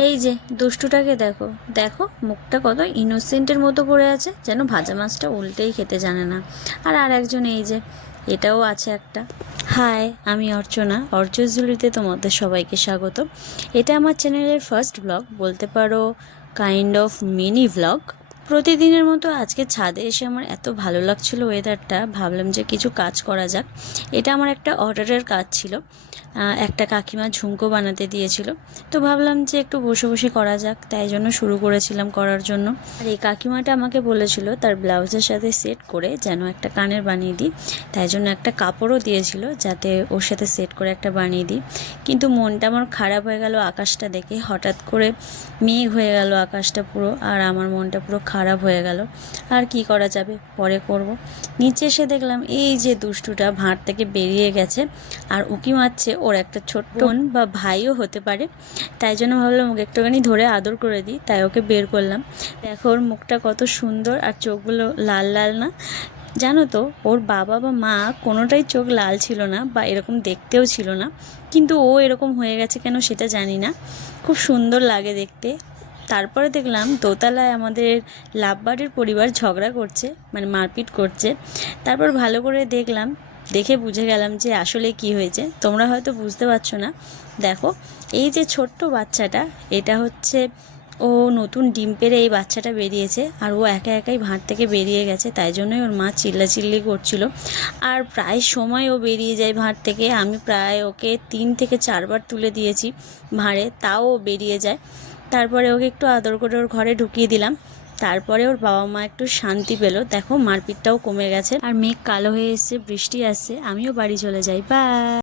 এই যে দুষ্টুটাকে দেখো, দেখো মুখটা কত ইনোসেন্টের মতো পড়ে আছে, যেন ভাজা মাছটা উল্টেই খেতে জানে না। আর একজন এই যে, এটাও আছে একটা। হাই, আমি অর্চনা, অর্চজুলিতে তোমাদের সবাইকে স্বাগত। এটা আমার চ্যানেলের ফার্স্ট ব্লগ, বলতে পারো কাইন্ড অফ মিনি ব্লগ। প্রতিদিনের মতো আজকে ছাদে এসে আমার এত ভালো লাগছিল ওয়েদারটা, ভাবলাম যে কিছু কাজ করা যাক। এটা আমার একটা অর্ডারের কাজ ছিল, একটা কাকিমা ঝুমকো বানাতে দিয়েছিল, তো ভাবলাম যে একটু বসে বসে করা যাক, তাই জন্য শুরু করেছিলাম করার জন্য। আর এই কাকিমাটা আমাকে বলেছিল তার ব্লাউজের সাথে সেট করে যেন একটা কানের বানিয়ে দিই, তাই জন্য একটা কাপড়ও দিয়েছিল যাতে ওর সাথে সেট করে একটা বানিয়ে দিই। কিন্তু মনটা আমার খারাপ হয়ে গেল আকাশটা দেখে, হঠাৎ করে মেঘ হয়ে গেল আকাশটা পুরো, আর আমার মনটা পুরো খারাপ হয়ে গেল। আর কি করা যাবে, পরে করব। নিচে এসে দেখলাম এই যে দুষ্টুটা ভাঁড় থেকে বেরিয়ে গেছে, আর উঁকি মারছে ওর একটা ছোট্ট বোন বা ভাইও হতে পারে, তাই জন্য ভাবলাম ওকে একটুখানি ধরে আদর করে দিই, তাই ওকে বের করলাম। দেখো ওর মুখটা কত সুন্দর, আর চোখগুলো লাল লাল না। জানো তো, ওর বাবা বা মা কোনোটাই চোখ লাল ছিল না বা এরকম দেখতেও ছিল না, কিন্তু ও এরকম হয়ে গেছে কেন সেটা জানি না, খুব সুন্দর লাগে দেখতে। তারপরে দেখলাম দোতলায় আমাদের লাভবার্ডের পরিবার ঝগড়া করছে, মানে মারপিট করছে। তারপর ভালো করে দেখলাম, দেখে বুঝে গেলাম যে আসলে কি হয়েছে। তোমরা হয়তো বুঝতে পারছো না। দেখো এই যে ছোট্ট বাচ্চাটা, এটা হচ্ছে ও নতুন ডিম পেড়ে এই বাচ্চাটা বেরিয়েছে, আর ও একা একাই ভাঁড় থেকে বেরিয়ে গেছে, তাই জন্যই ওর মা চিল্লাচিল্লি করছিল। আর প্রায় সময় ও বেরিয়ে যায় ভাঁড় থেকে, আমি প্রায় ওকে 3 থেকে 4 বার তুলে দিয়েছি ভাঁড়ে, তাও ও বেরিয়ে যায়। তারপরে ওকে একটু আদর করে ওর ঘরে ঢুকিয়ে দিলাম। তারপরে ওর বাবা মা একটু শান্তি পেল, দেখো মারপিটটাও কমে গেছে। আর মেঘ কালো হয়ে এসছে, বৃষ্টি আসছে, আমিও বাড়ি চলে যাই। বাই।